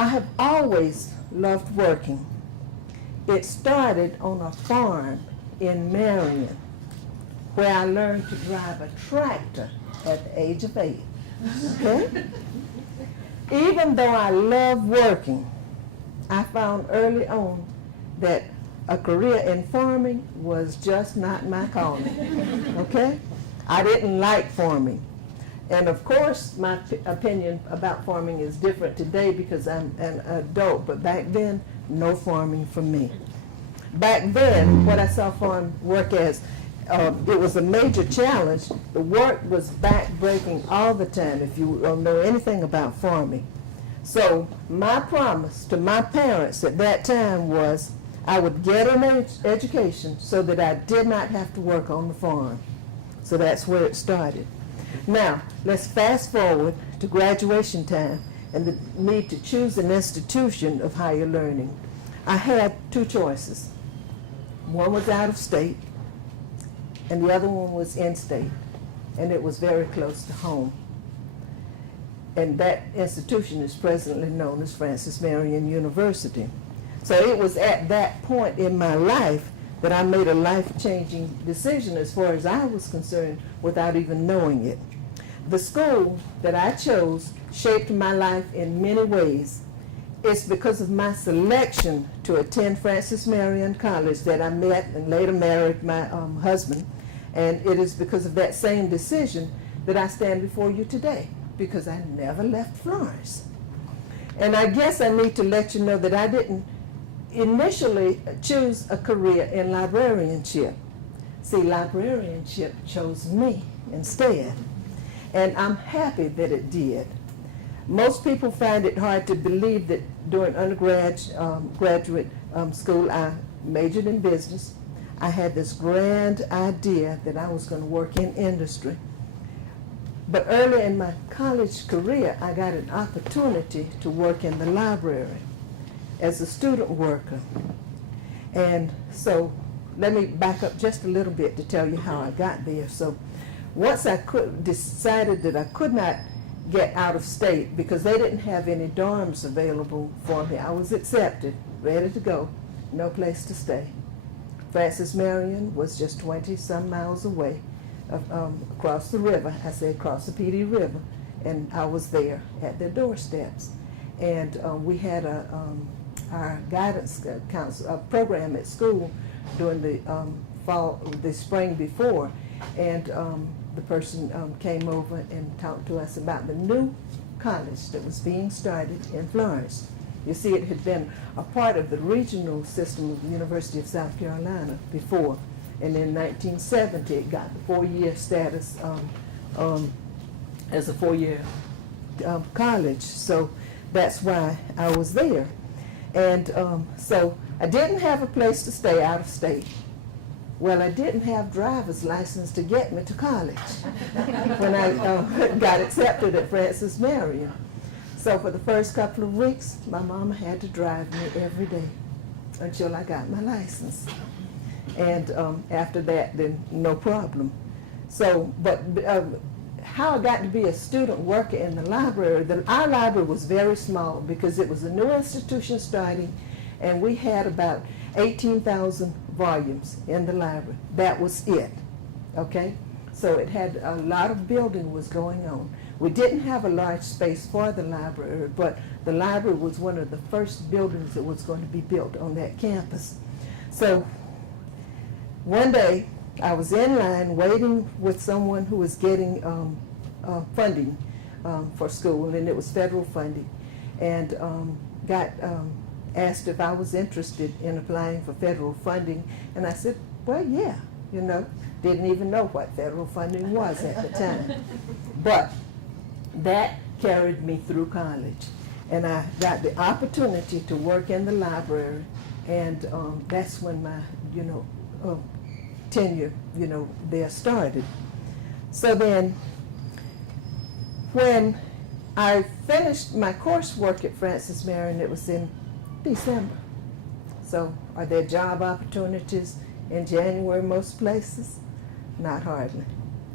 I have always loved working. It started on a farm in Marion, where I learned to drive a tractor at the age of 8. Okay? Even though I love working, I found early on that a career in farming was just not my calling. Okay? I didn't like farming. And of course, my opinion about farming is different today because I'm an adult, but back then, no farming for me. Back then, what I saw farm work as, it was a major challenge. The work was back-breaking all the time, if you don't know anything about farming. So my promise to my parents at that time was I would get an education so that I did not have to work on the farm. So that's where it started. Now, let's fast forward to graduation time and the need to choose an institution of higher learning. I had 2 choices. One was out of state, and the other one was in-state, and it was very close to home. And that institution is presently known as Francis Marion University. So it was at that point in my life that I made a life-changing decision as far as I was concerned without even knowing it. The school that I chose shaped my life in many ways. It's because of my selection to attend Francis Marion College that I met and later married my husband. And it is because of that same decision that I stand before you today, because I never left Florence. And I guess I need to let you know that I didn't initially choose a career in librarianship. See, librarianship chose me instead. And I'm happy that it did. Most people find it hard to believe that during graduate school, I majored in business. I had this grand idea that I was going to work in industry. But early in my college career, I got an opportunity to work in the library as a student worker. And so let me back up just a little bit to tell you how I got there. So once I decided that I could not get out of state because they didn't have any dorms available for me, I was accepted, ready to go, no place to stay. Francis Marion was just 20-some miles away across the river. I say across the PD River, and I was there at their doorsteps. And we had our guidance council program at school during the spring before, and the person came over and talked to us about the new college that was being started in Florence. You see, it had been a part of the regional system of the University of South Carolina before, and in 1970 it got the 4-year status as a 4-year college. So that's why I was there. And so I didn't have a place to stay out of state. Well, I didn't have driver's license to get me to college when I got accepted at Francis Marion. So for the first couple of weeks, my mama had to drive me every day until I got my license. And after that, then no problem. So, but how I got to be a student worker in the library, our library was very small because it was a new institution starting, and we had about 18,000 volumes in the library. That was it, okay? So it had a lot of building was going on. We didn't have a large space for the library, but the library was one of the first buildings that was going to be built on that campus. So one day I was in line waiting with someone who was getting funding for school, and it was federal funding, and got asked if I was interested in applying for federal funding, and I said, well, yeah, you know, didn't even know what federal funding was at the time. But that carried me through college, and I got the opportunity to work in the library, and that's when my, tenure, there started. So then, when I finished my coursework at Francis Marion, it was in December. So are there job opportunities in January most places? Not hardly.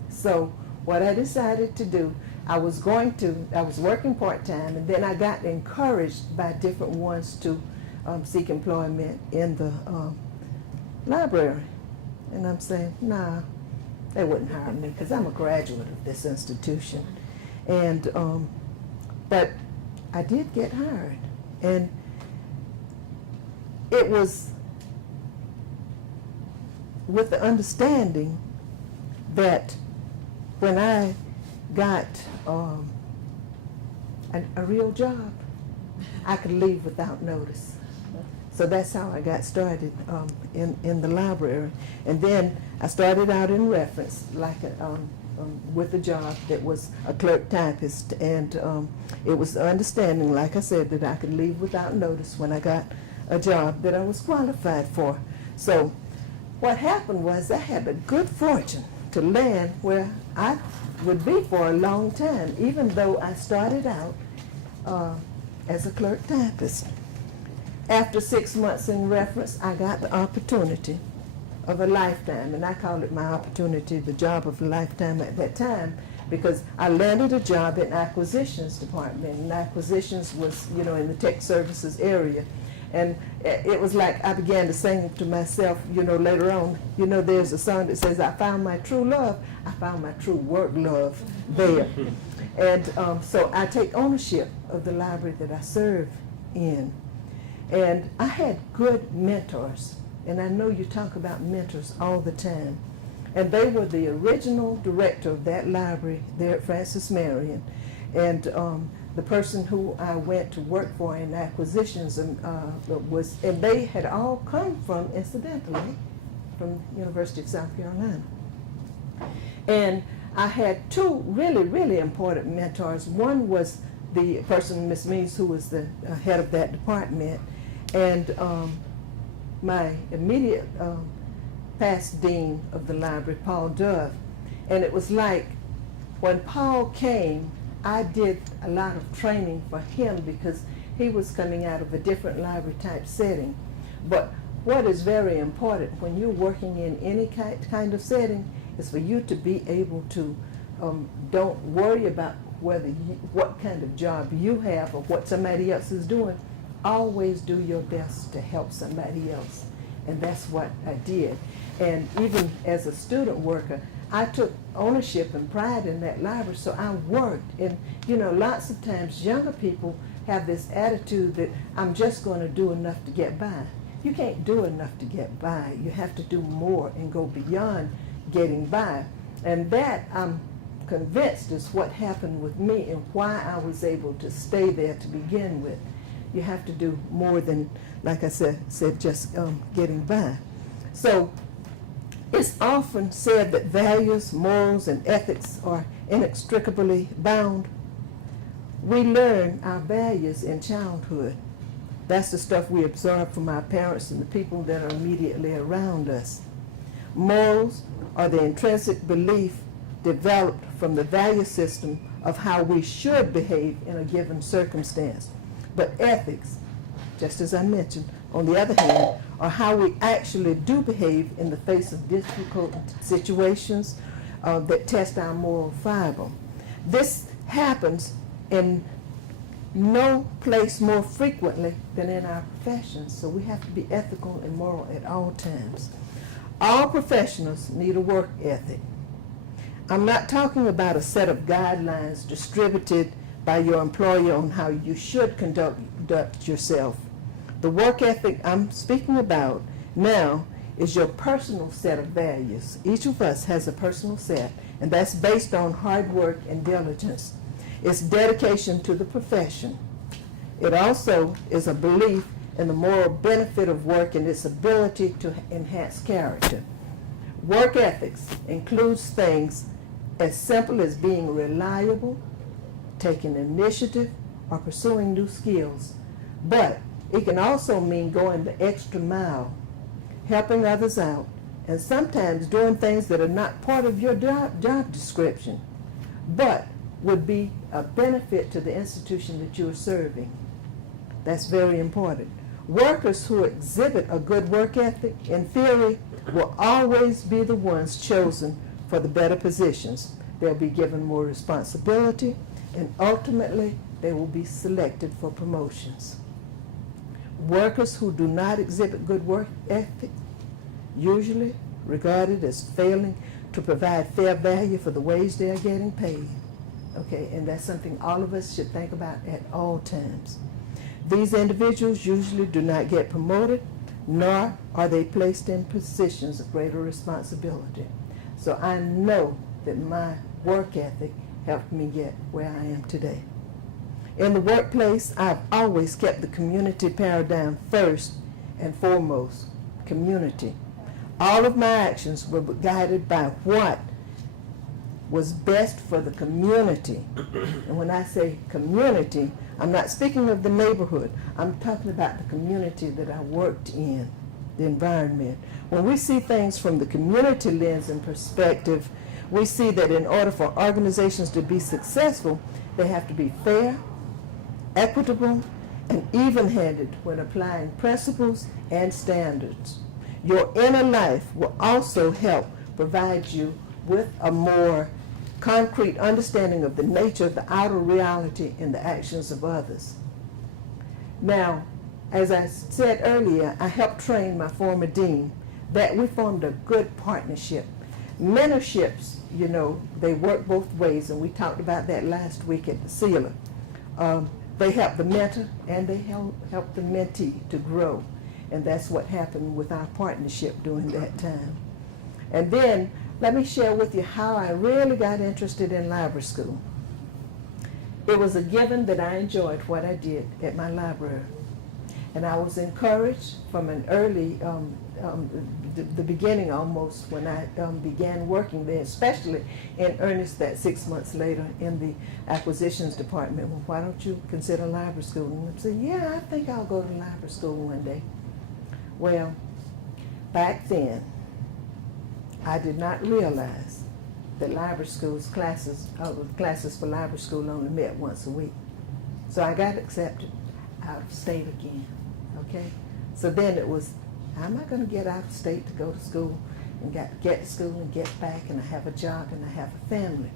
So what I decided to do, I was working part-time, and then I got encouraged by different ones to seek employment in the library. And I'm saying, nah, they wouldn't hire me because I'm a graduate of this institution. And, but I did get hired. And it was with the understanding that when I got a real job, I could leave without notice. So that's how I got started in the library. And then I started out in reference, like with a job that was a clerk typist. And it was the understanding, like I said, that I could leave without notice when I got a job that I was qualified for. So what happened was I had the good fortune to land where I would be for a long time, even though I started out as a clerk typist. After 6 months in reference, I got the opportunity of a lifetime, and I call it my opportunity, the job of a lifetime at that time, because I landed a job in acquisitions department, and acquisitions was, you know, in the tech services area. And it was like I began to sing to myself, you know, later on, you know, there's a song that says, I found my true love, I found my true work love there. And so I take ownership of the library that I serve in. And I had good mentors, and I know you talk about mentors all the time. And they were the original director of that library there at Francis Marion. And the person who I went to work for in acquisitions and they had all come from, incidentally, from the University of South Carolina. And I had two really, really important mentors. One was the person, Miss Means, who was the head of that department, and my immediate past dean of the library, Paul Dove. And it was like when Paul came, I did a lot of training for him because he was coming out of a different library type setting. But what is very important when you're working in any kind of setting is for you to be able to don't worry about what kind of job you have or what somebody else is doing. Always do your best to help somebody else. And that's what I did. And even as a student worker, I took ownership and pride in that library, so I worked. And, you know, lots of times younger people have this attitude that I'm just going to do enough to get by. You can't do enough to get by. You have to do more and go beyond getting by. And that, I'm convinced, is what happened with me and why I was able to stay there to begin with. You have to do more than, like I said just getting by. So it's often said that values, morals, and ethics are inextricably bound. We learn our values in childhood. That's the stuff we absorb from our parents and the people that are immediately around us. Morals are the intrinsic belief developed from the value system of how we should behave in a given circumstance. But ethics, just as I mentioned, on the other hand, are how we actually do behave in the face of difficult situations that test our moral fiber. This happens in no place more frequently than in our professions, so we have to be ethical and moral at all times. All professionals need a work ethic. I'm not talking about a set of guidelines distributed by your employer on how you should conduct yourself. The work ethic I'm speaking about now is your personal set of values. Each of us has a personal set, and that's based on hard work and diligence. It's dedication to the profession. It also is a belief in the moral benefit of work and its ability to enhance character. Work ethics includes things as simple as being reliable, taking initiative, or pursuing new skills. But it can also mean going the extra mile, helping others out, and sometimes doing things that are not part of your job description, but would be a benefit to the institution that you are serving. That's very important. Workers who exhibit a good work ethic, in theory, will always be the ones chosen for the better positions they'll be given more responsibility, and ultimately they will be selected for promotions. Workers who do not exhibit good work ethic, usually regarded as failing to provide fair value for the wage they are getting paid. Okay, and that's something all of us should think about at all times. These individuals usually do not get promoted, nor are they placed in positions of greater responsibility. So I know that my work ethic helped me get where I am today. In the workplace, I've always kept the community paradigm first and foremost, community. All of my actions were guided by what was best for the community. And when I say community, I'm not speaking of the neighborhood. I'm talking about the community that I worked in, the environment. When we see things from the community lens and perspective, we see that in order for organizations to be successful, they have to be fair, equitable, and even-handed when applying principles and standards. Your inner life will also help provide you with a more concrete understanding of the nature of the outer reality and the actions of others. Now, as I said earlier, I helped train my former dean that we formed a good partnership. Mentorships, you know, they work both ways, and we talked about that last week at the Sealer. They help the mentor and they help the mentee to grow. And that's what happened with our partnership during that time. And then let me share with you how I really got interested in library school. It was a given that I enjoyed what I did at my library. And I was encouraged from an early, the beginning almost, when I began working there, especially in earnest that 6 months later in the acquisitions department. Well, why don't you consider library school? And I said, yeah, I think I'll go to library school one day. Well, back then, I did not realize that library school's classes for library school only met once a week. So I got accepted out of state again, okay? So then it was, how am I gonna get out of state to go to school and get to school and get back, and I have a job and I have a family.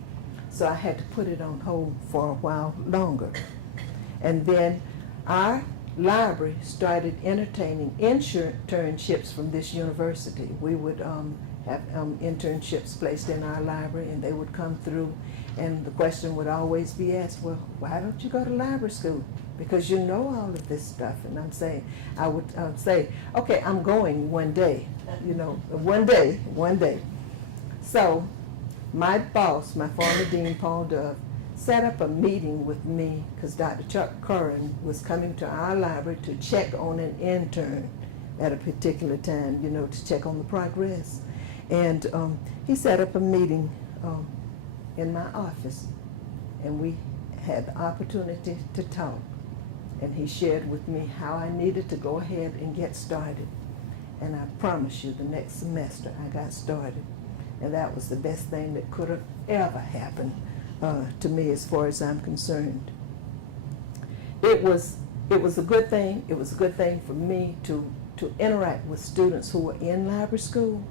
So I had to put it on hold for a while longer. And then our library started entertaining internships from this university. We would have internships placed in our library, and they would come through, and the question would always be asked, well, why don't you go to library school? Because you know all of this stuff. And I'm saying, I would say, okay, I'm going one day, you know, one day. So my boss, my former dean, Paul Dove, set up a meeting with me because Dr. Chuck Curran was coming to our library to check on an intern at a particular time, you know, to check on the progress. And he set up a meeting in my office, and we had the opportunity to talk. And he shared with me how I needed to go ahead and get started. And I promise you, the next semester I got started. And that was the best thing that could have ever happened to me as far as I'm concerned. It was a good thing. It was a good thing for me to interact with students who were in library school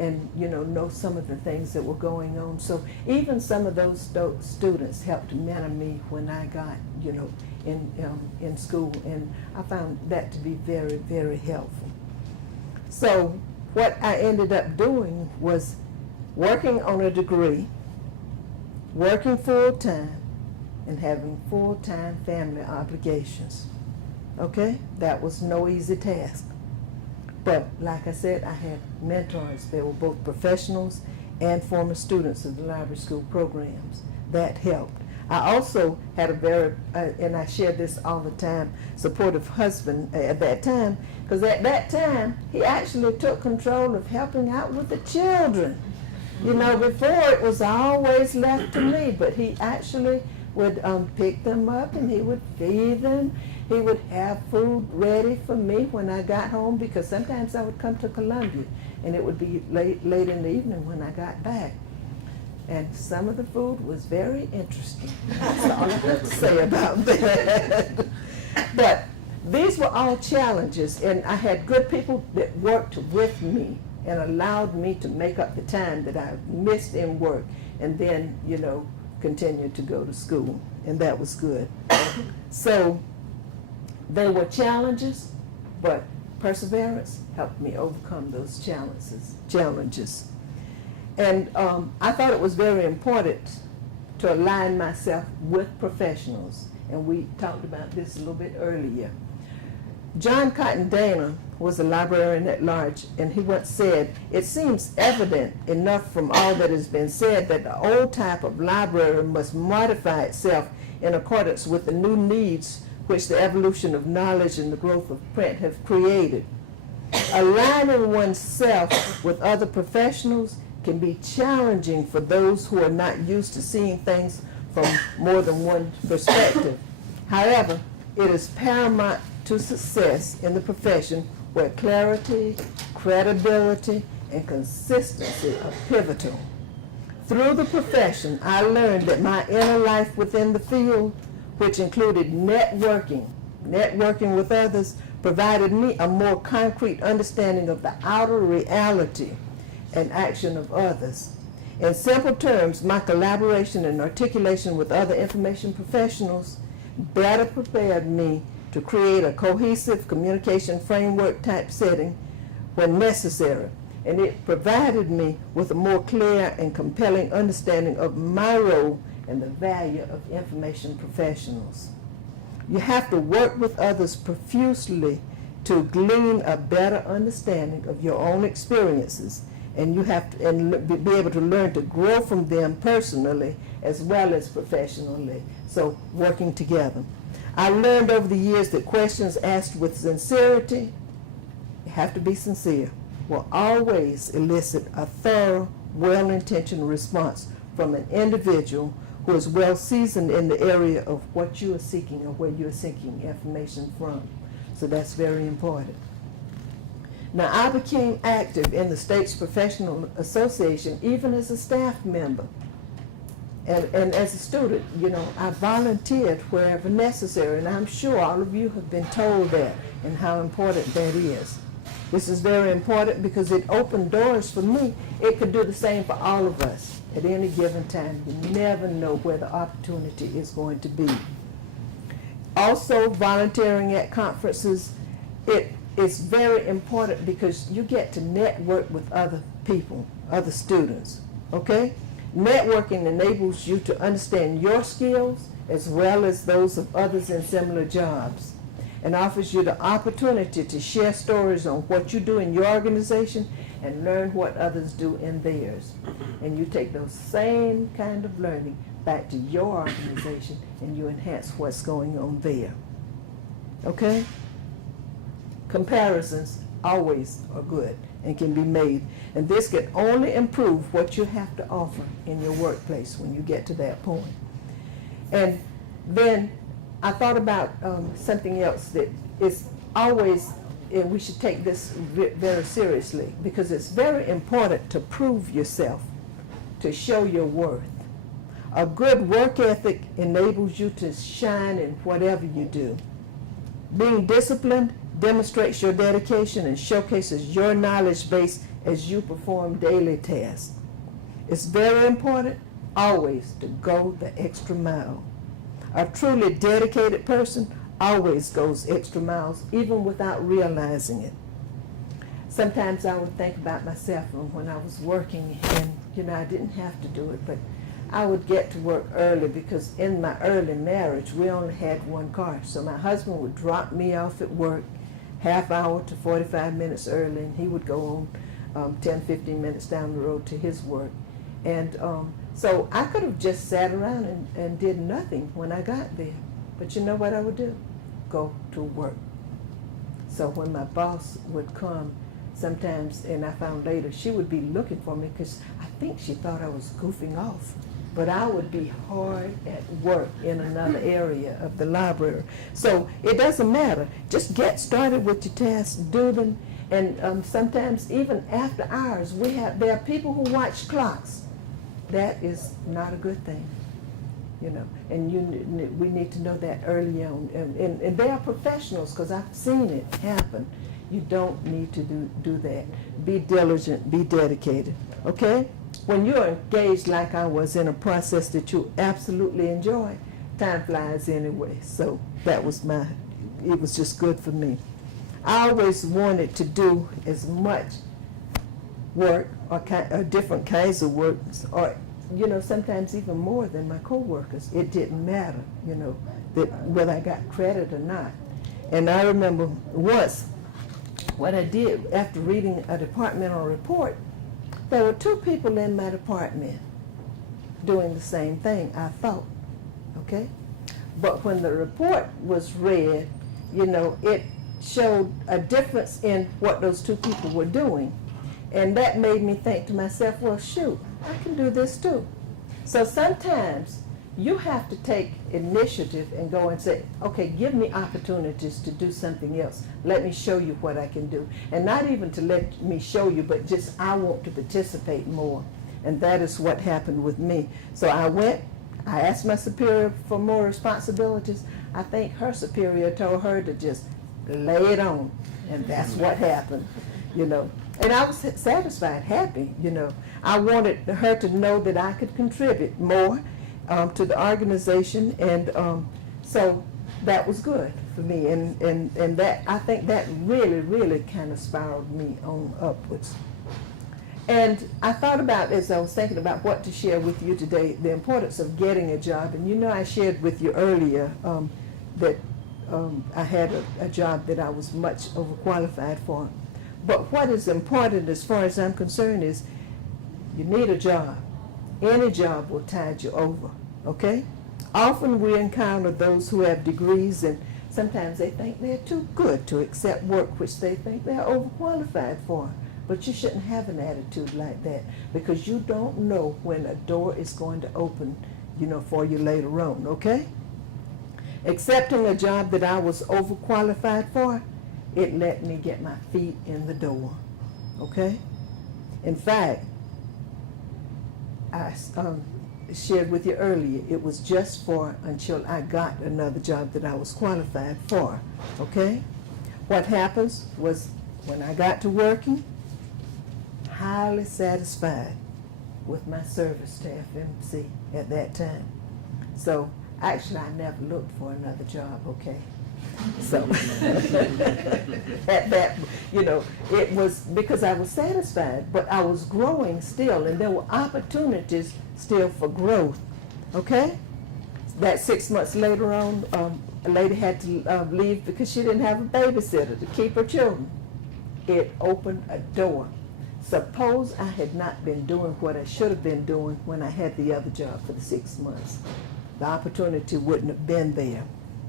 and, you know some of the things that were going on. So even some of those students helped mentor me when I got, you know, in school, and I found that to be very, very helpful. So what I ended up doing was working on a degree, working full-time, and having full-time family obligations. Okay? That was no easy task. But like I said, I had mentors. They were both professionals and former students of the library school programs. That helped. I also had a very, and I share this all the time, supportive husband at that time, because at that time, he actually took control of helping out with the children. You know, before it was always left to me, but he actually would pick them up and he would feed them. He would have food ready for me when I got home, because sometimes I would come to Columbia and it would be late in the evening when I got back. And some of the food was very interesting. That's all I have to say about that. But these were all challenges, and I had good people that worked with me and allowed me to make up the time that I missed in work and then, continued to go to school, and that was good. So there were challenges, but perseverance helped me overcome those challenges. And I thought it was very important to align myself with professionals, and we talked about this a little bit earlier. John Cotton Dana was a librarian at large, and he once said, "It seems evident enough from all that has been said that the old type of library must modify itself in accordance with the new needs which the evolution of knowledge and the growth of print have created. Aligning oneself with other professionals can be challenging for those who are not used to seeing things from more than one perspective. However, it is paramount to success in the profession where clarity, credibility, and consistency are pivotal. Through the profession, I learned that my inner life within the field, which included networking with others, provided me a more concrete understanding of the outer reality and action of others. In simple terms, my collaboration and articulation with other information professionals better prepared me to create a cohesive communication framework type setting when necessary, and it provided me with a more clear and compelling understanding of my role and the value of information professionals. You have to work with others profusely to glean a better understanding of your own experiences, and you have to be able to learn to grow from them personally as well as professionally, so working together. I learned over the years that questions asked with sincerity, you have to be sincere, will always elicit a thorough, well-intentioned response from an individual who is well seasoned in the area of what you are seeking or where you are seeking information from. So that's very important. Now, I became active in the state's professional association even as a staff member. And as a student, I volunteered wherever necessary, and I'm sure all of you have been told that and how important that is. This is very important because it opened doors for me. It could do the same for all of us at any given time. You never know where the opportunity is going to be. Also, volunteering at conferences, it is very important because you get to network with other people, other students, okay? Networking enables you to understand your skills as well as those of others in similar jobs, and offers you the opportunity to share stories on what you do in your organization and learn what others do in theirs. And you take those same kind of learning back to your organization and you enhance what's going on there. Okay? Comparisons always are good and can be made. And this can only improve what you have to offer in your workplace when you get to that point. And then I thought about something else that is always, and we should take this very seriously, because it's very important to prove yourself, to show your worth. A good work ethic enables you to shine in whatever you do. Being disciplined demonstrates your dedication and showcases your knowledge base as you perform daily tasks. It's very important always to go the extra mile. A truly dedicated person always goes extra miles, even without realizing it. Sometimes I would think about myself when I was working, and I didn't have to do it, but I would get to work early because in my early marriage, we only had one car. So my husband would drop me off at work half hour to 45 minutes early, and he would go on 10, 15 minutes down the road to his work. And so I could have just sat around and did nothing when I got there. But you know what I would do? Go to work. So when my boss would come, sometimes, and I found later, she would be looking for me because I think she thought I was goofing off. But I would be hard at work in another area of the library. So it doesn't matter. Just get started with your tasks, do them, and sometimes even after hours, there are people who watch clocks. That is not a good thing, and we need to know that early on. And they are professionals, because I've seen it happen. You don't need to do that. Be diligent, be dedicated, okay? when you're engaged like I was in a process that you absolutely enjoy, time flies anyway. So that was it was just good for me. I always wanted to do as much work or different kinds of work, or sometimes even more than my coworkers. It didn't matter, that whether I got credit or not. And I remember once what I did after reading a departmental report, there were 2 people in my department doing the same thing, I thought, okay? But when the report was read, it showed a difference in what those 2 people were doing. And that made me think to myself, well, shoot, I can do this too. So sometimes you have to take initiative and go and say, okay, give me opportunities to do something else. Let me show you what I can do. And not even to let me show you, but just I want to participate more. And that is what happened with me. So I asked my superior for more responsibilities. I think her superior told her to just lay it on. And that's what happened, And I was satisfied, happy, I wanted her to know that I could contribute more to the organization, and so that was good for me, and that, I think that really kind of spiraled me on upwards. And I thought about, as I was thinking about what to share with you today, the importance of getting a job. And I shared with you earlier that I had a job that I was much overqualified for. But what is important as far as I'm concerned is you need a job. Any job will tide you over, okay? Often we encounter those who have degrees, and sometimes they think they're too good to accept work which they think they're overqualified for. But you shouldn't have an attitude like that, because you don't know when a door is going to open, for you later on, okay? Accepting a job that I was overqualified for, it let me get my feet in the door, okay? In fact, I shared with you earlier, it was just until I got another job that I was qualified for, okay? What happens was, when I got to working, highly satisfied with my service to FMC at that time. So, actually, I never looked for another job, okay? So, at that, it was because I was satisfied, but I was growing still, and there were opportunities still for growth, okay? That 6 months later on, a lady had to leave because she didn't have a babysitter to keep her children. It opened a door. Suppose I had not been doing what I should have been doing when I had the other job for the 6 months. The opportunity wouldn't have been there,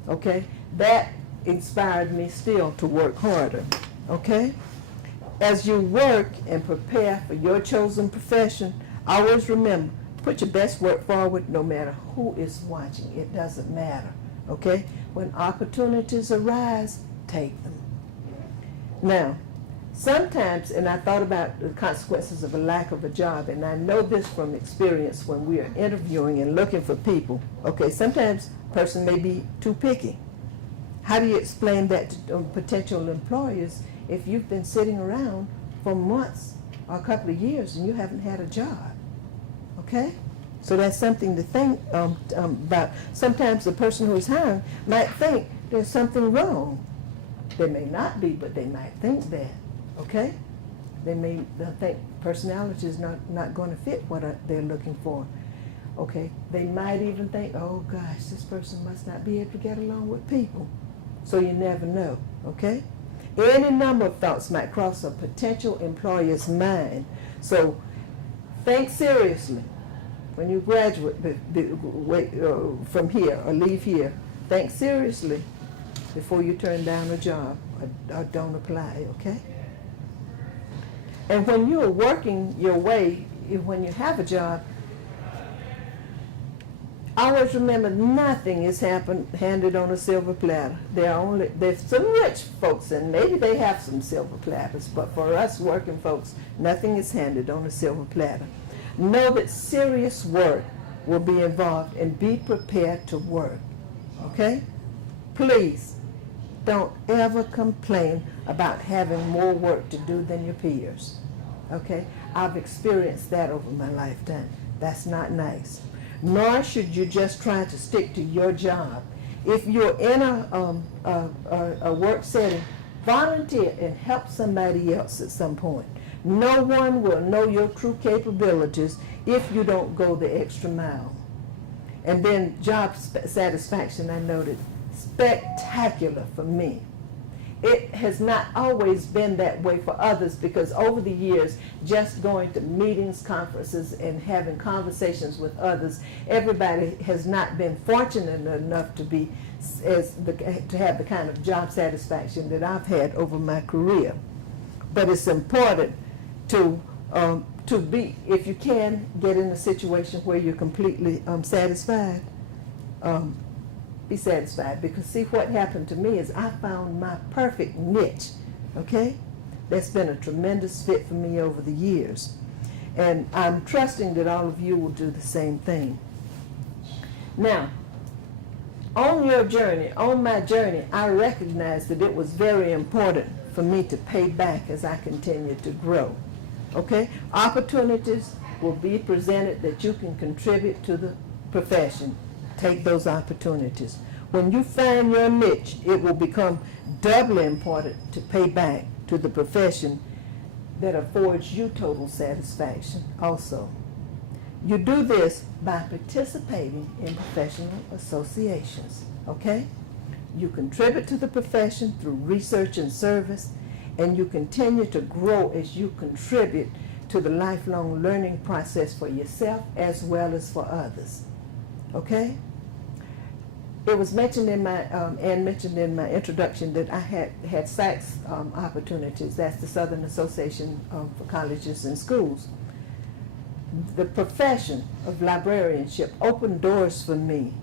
okay? That inspired me still to work harder, okay? As you work and prepare for your chosen profession, always remember, put your best work forward no matter who is watching. It doesn't matter, okay? When opportunities arise, take them. Now, sometimes, and I thought about the consequences of a lack of a job, and I know this from experience when we are interviewing and looking for people. Okay, sometimes a person may be too picky. How do you explain that to potential employers if you've been sitting around for months or a couple of years and you haven't had a job? Okay? So that's something to think about. Sometimes the person who is hiring might think there's something wrong. There may not be, but they might think that. Okay? They may think personality is not going to fit what they're looking for. Okay? They might even think, oh gosh, this person must not be able to get along with people. So you never know. Okay? Any number of thoughts might cross a potential employer's mind. So think seriously. When you graduate from here or leave here, think seriously before you turn down a job or don't apply, okay? And when you are working your way, when you have a job, always remember nothing is handed on a silver platter. There's some rich folks, and maybe they have some silver platters, but for us working folks, nothing is handed on a silver platter. Know that serious work will be involved, and be prepared to work, okay? Please, don't ever complain about having more work to do than your peers, okay? I've experienced that over my lifetime. That's not nice. Nor should you just try to stick to your job. If you're in a work setting, volunteer and help somebody else at some point. No one will know your true capabilities if you don't go the extra mile. And then job satisfaction, I noted, spectacular for me. It has not always been that way for others, because over the years, just going to meetings, conferences, and having conversations with others, everybody has not been fortunate enough to have the kind of job satisfaction that I've had over my career. But it's important to be, if you can, get in a situation where you're completely satisfied. Be satisfied, because see, what happened to me is I found my perfect niche, okay? That's been a tremendous fit for me over the years. And I'm trusting that all of you will do the same thing. Now, on your journey, on my journey, I recognized that it was very important for me to pay back as I continue to grow, okay? Opportunities will be presented that you can contribute to the profession. Take those opportunities. When you find your niche, it will become doubly important to pay back to the profession that affords you total satisfaction also. You do this by participating in professional associations, okay? You contribute to the profession through research and service, and you continue to grow as you contribute to the lifelong learning process for yourself as well as for others, okay? It was mentioned in my, Ann mentioned in my introduction that I had SACS opportunities. That's the Southern Association for Colleges and Schools. The profession of librarianship opened doors for me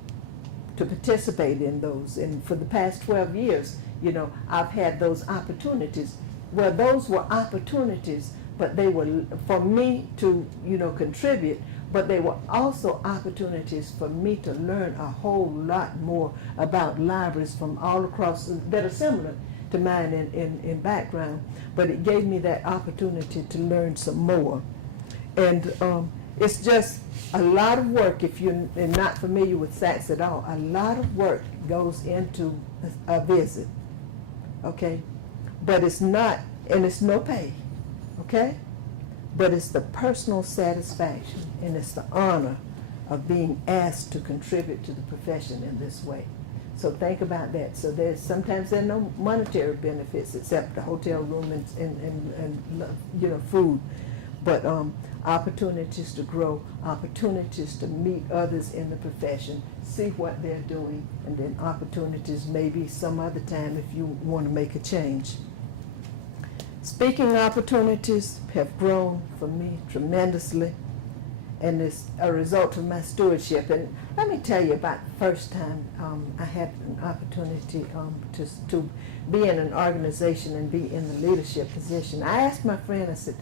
to participate in those. And for the past 12 years, you know, I've had those opportunities. Well, those were opportunities, but they were for me to, you know, contribute. But they were also opportunities for me to learn a whole lot more about libraries from all across that are similar to mine in background. But it gave me that opportunity to learn some more. And it's just a lot of work. If you're not familiar with SACS at all, a lot of work goes into a visit, okay? But it's not, and it's no pay, okay? But it's the personal satisfaction and it's the honor of being asked to contribute to the profession in this way. So think about that. So sometimes there are no monetary benefits except the hotel room and you know, food, but opportunities to grow, opportunities to meet others in the profession, see what they're doing, and then opportunities maybe some other time if you want to make a change. Speaking opportunities have grown for me tremendously, and it's a result of my stewardship. And let me tell you about the first time I had an opportunity to be in an organization and be in the leadership position. I asked my friend, I said,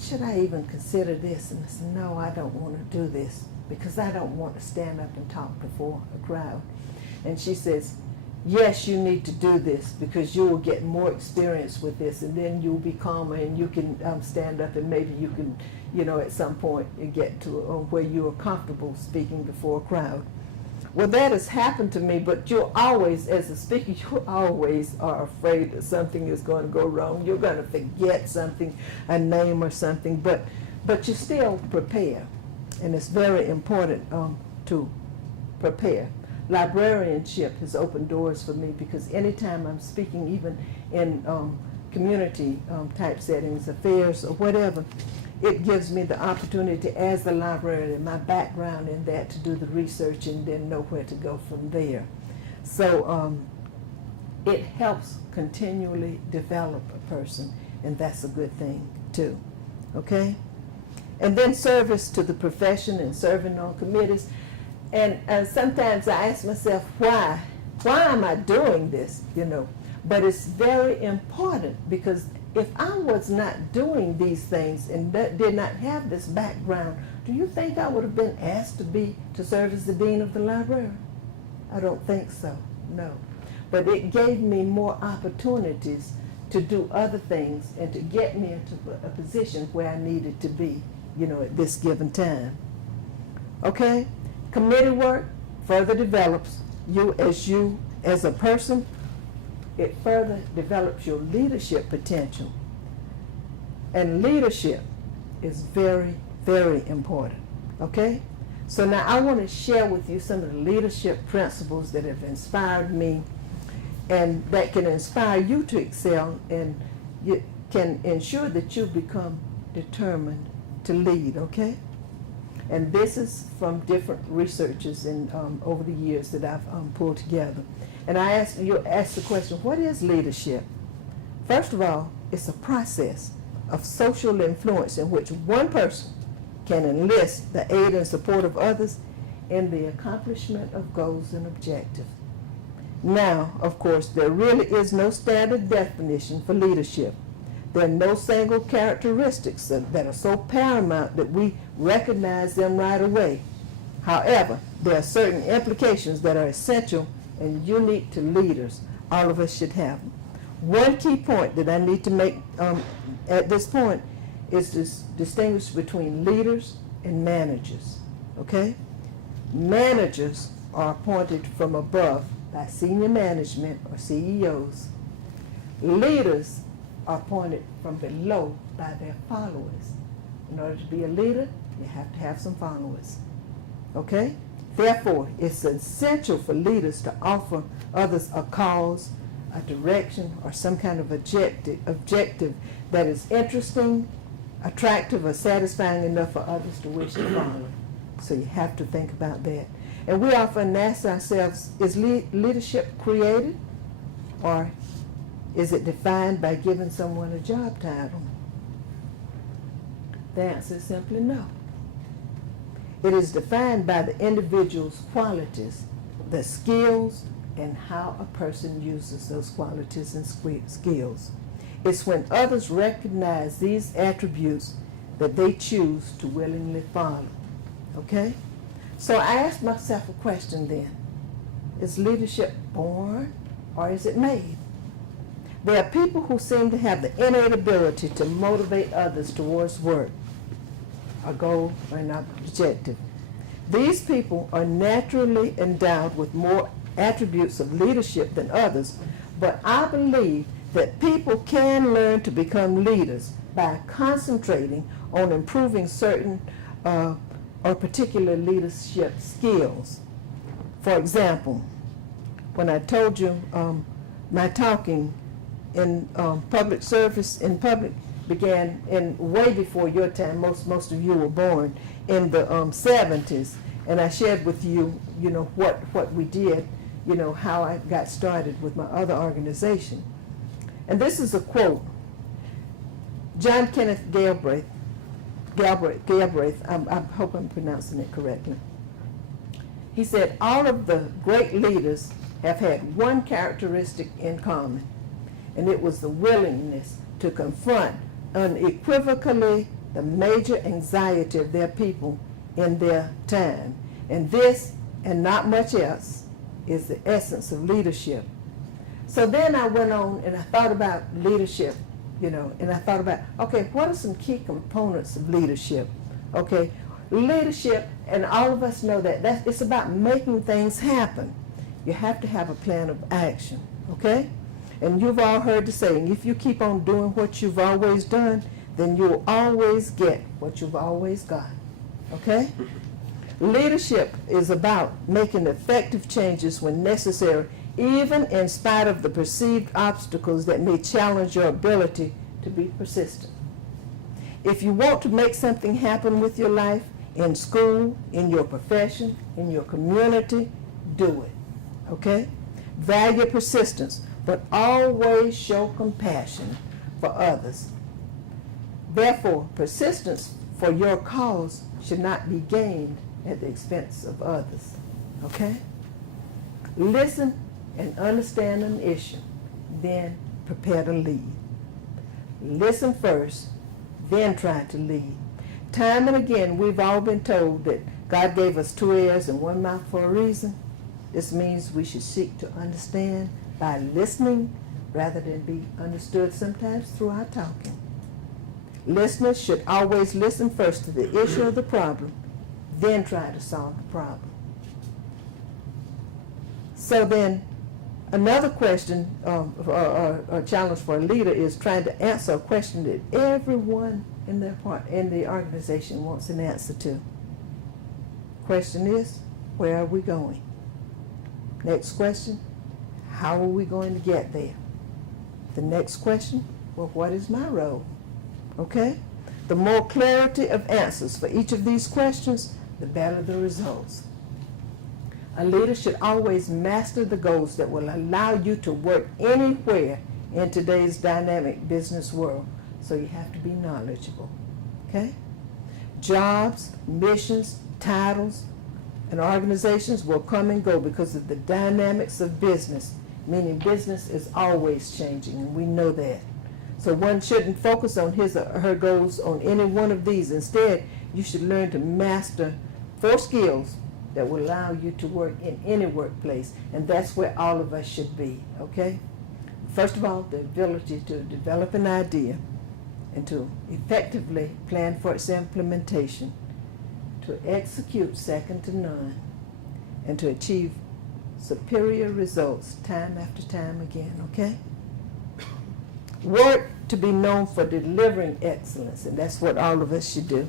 should I even consider this? And I said, no, I don't want to do this because I don't want to stand up and talk before a crowd. And she says, yes, you need to do this because you will get more experience with this, and then you'll be calmer and you can stand up, and maybe you can, you know, at some point get to where you are comfortable speaking before a crowd. Well, that has happened to me, but you're always, as a speaker, you always are afraid that something is going to go wrong. You're going to forget something, a name or something, but you still prepare, and it's very important to prepare. Librarianship has opened doors for me because anytime I'm speaking, even in community type settings, affairs or whatever, it gives me the opportunity as the librarian, my background in that, to do the research and then know where to go from there. So it helps continually develop a person, and that's a good thing too, okay? And then service to the profession and serving on committees. And sometimes I ask myself, why am I doing this, you know? But it's very important, because if I was not doing these things and did not have this background, do you think I would have been asked to serve as the dean of the library? I don't think so, no. But it gave me more opportunities to do other things and to get me into a position where I needed to be, at this given time. Okay? Committee work further develops you as a person. It further develops your leadership potential. And leadership is very, very important. Okay? So now I want to share with you some of the leadership principles that have inspired me and that can inspire you to excel, and you can ensure that you become determined to lead, okay? And this is from different researchers over the years that I've pulled together. And I ask the question, what is leadership? First of all, it's a process of social influence in which one person can enlist the aid and support of others in the accomplishment of goals and objectives. Now, of course, there really is no standard definition for leadership. There are no single characteristics that are so paramount that we recognize them right away. However, there are certain implications that are essential and unique to leaders. All of us should have them. One key point that I need to make at this point is to distinguish between leaders and managers. Okay? Managers are appointed from above by senior management or CEOs. Leaders are appointed from below by their followers. In order to be a leader, you have to have some followers. Okay? Therefore, it's essential for leaders to offer others a cause, a direction, or some kind of objective that is interesting, attractive, or satisfying enough for others to wish to follow. So you have to think about that. And we often ask ourselves, is leadership created, or is it defined by giving someone a job title? The answer is simply no. It is defined by the individual's qualities, the skills, and how a person uses those qualities and skills. It's when others recognize these attributes that they choose to willingly follow. Okay? So I asked myself a question then. Is leadership born or is it made? There are people who seem to have the innate ability to motivate others towards work, a goal, or an objective. These people are naturally endowed with more attributes of leadership than others, but I believe that people can learn to become leaders by concentrating on improving certain or particular leadership skills. For example, when I told you my talking in public service in public began in way before your time. Most of you were born in the 70s, and I shared with you, what we did, how I got started with my other organization. And this is a quote. John Kenneth Galbraith, I hope I'm pronouncing it correctly. He said, all of the great leaders have had one characteristic in common, and it was the willingness to confront unequivocally the major anxiety of their people in their time. And this, and not much else, is the essence of leadership. So then I went on and I thought about leadership, and I thought about, okay, what are some key components of leadership? Okay, leadership, and all of us know that it's about making things happen. You have to have a plan of action, okay? And you've all heard the saying, if you keep on doing what you've always done, then you'll always get what you've always got, okay? Leadership is about making effective changes when necessary, even in spite of the perceived obstacles that may challenge your ability to be persistent. If you want to make something happen with your life, in school, in your profession, in your community, do it, okay? Value persistence, but always show compassion for others. Therefore, persistence for your cause should not be gained at the expense of others, okay? Listen and understand an issue, then prepare to lead. Listen first, then try to lead. Time and again, we've all been told that God gave us 2 ears and 1 mouth for a reason. This means we should seek to understand by listening rather than be understood sometimes through our talking. Listeners should always listen first to the issue of the problem, then try to solve the problem. So then, another question or challenge for a leader is trying to answer a question that everyone in the organization wants an answer to. Question is, where are we going? Next question, how are we going to get there? The next question, well, what is my role? Okay? The more clarity of answers for each of these questions, the better the results. A leader should always master the goals that will allow you to work anywhere in today's dynamic business world. So you have to be knowledgeable. Okay? Jobs, missions, titles, and organizations will come and go because of the dynamics of business, meaning business is always changing, and we know that. So one shouldn't focus on his or her goals on any one of these. Instead, you should learn to master 4 skills that will allow you to work in any workplace, and that's where all of us should be, okay? First of all, the ability to develop an idea and to effectively plan for its implementation, to execute second to none, and to achieve superior results time after time again, okay? Work to be known for delivering excellence, and that's what all of us should do.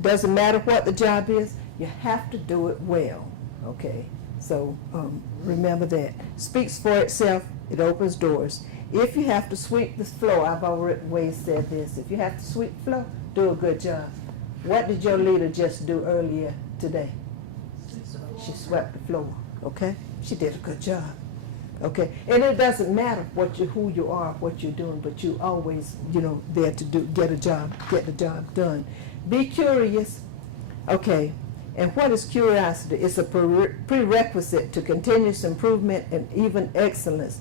Doesn't matter what the job is, you have to do it well, okay? So remember that. Speaks for itself, it opens doors. If you have to sweep the floor, I've always said this, if you have to sweep the floor, do a good job. What did your leader just do earlier today? She swept the floor, okay? She did a good job, okay? And it doesn't matter who you are, what you're doing, but you always, there to get the job done. Be curious, okay? And what is curiosity? It's a prerequisite to continuous improvement and even excellence.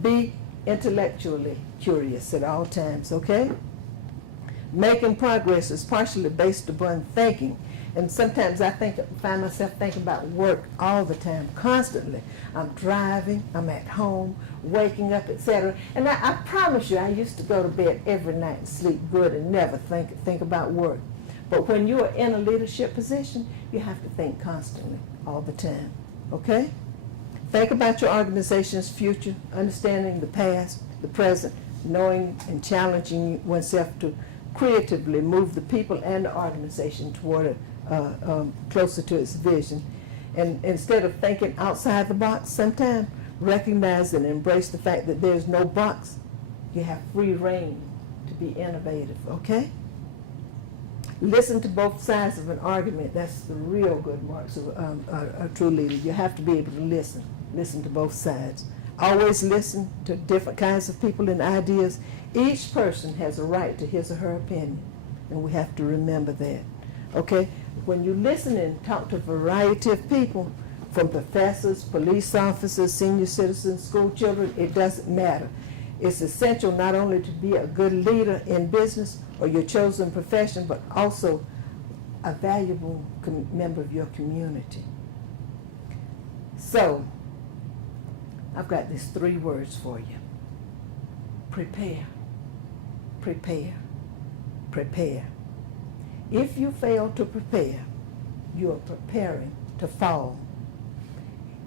Be intellectually curious at all times, okay? Making progress is partially based upon thinking. And sometimes I find myself thinking about work all the time, constantly. I'm driving, I'm at home, waking up, etc. And I promise you, I used to go to bed every night and sleep good and never think about work. But when you are in a leadership position, you have to think constantly, all the time, okay? Think about your organization's future, understanding the past, the present, knowing and challenging oneself to creatively move the people and the organization toward closer to its vision. And instead of thinking outside the box, sometimes recognize and embrace the fact that there's no box. You have free reign to be innovative, okay? Listen to both sides of an argument. That's the real good marks of a true leader. You have to be able to listen to both sides. Always listen to different kinds of people and ideas. Each person has a right to his or her opinion, and we have to remember that, okay? When you listen and talk to a variety of people, from professors, police officers, senior citizens, school children, it doesn't matter. It's essential not only to be a good leader in business or your chosen profession, but also a valuable member of your community. So, I've got these 3 words for you. Prepare, prepare, prepare. If you fail to prepare, you are preparing to fall.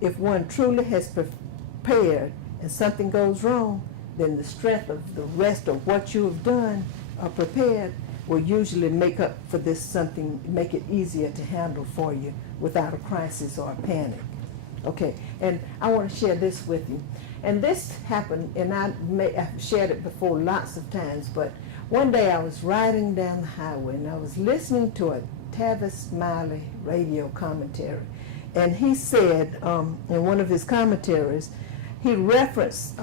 If one truly has prepared and something goes wrong, then the strength of the rest of what you have done or prepared will usually make up for this something, make it easier to handle for you without a crisis or a panic. Okay, and I want to share this with you. And this happened, and I've shared it before lots of times, but one day I was riding down the highway and I was listening to a Tavis Smiley radio commentary. And he said, in one of his commentaries, he referenced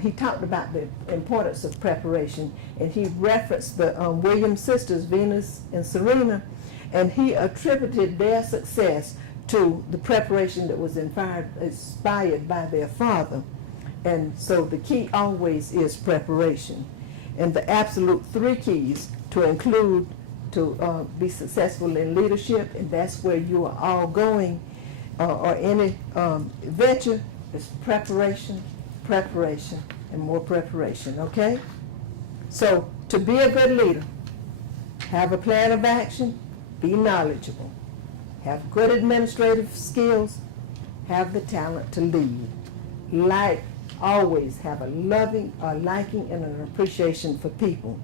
he talked about the importance of preparation, and he referenced the Williams sisters, Venus and Serena, and he attributed their success to the preparation that was inspired by their father. And so the key always is preparation. And the absolute 3 keys to include to be successful in leadership, and that's where you are all going, or any venture, is preparation, preparation, and more preparation, okay? So, to be a good leader, have a plan of action, be knowledgeable, have good administrative skills, have the talent to lead. Like, always have a loving, a liking, and an appreciation for people.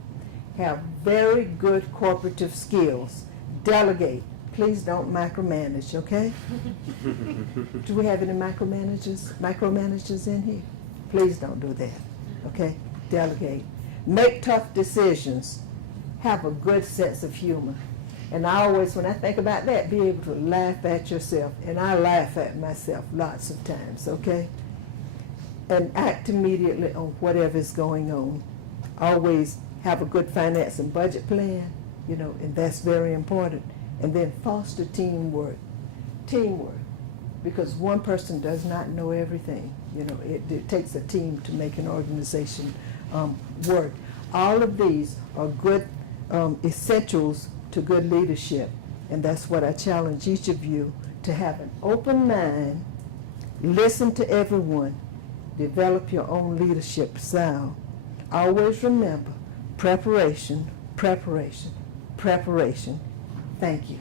Have very good cooperative skills. Delegate. Please don't micromanage, okay? Do we have any micromanagers in here? Please don't do that, okay? Delegate. Make tough decisions. Have a good sense of humor. And I always, when I think about that, be able to laugh at yourself. And I laugh at myself lots of times, okay? And act immediately on whatever is going on. Always have a good finance and budget plan, you know, and that's very important. And then foster teamwork. Teamwork. Because one person does not know everything. You know, it takes a team to make an organization work. All of these are good essentials to good leadership. And that's what I challenge each of you, to have an open mind, listen to everyone, develop your own leadership style. Always remember, preparation, preparation, preparation. Thank you.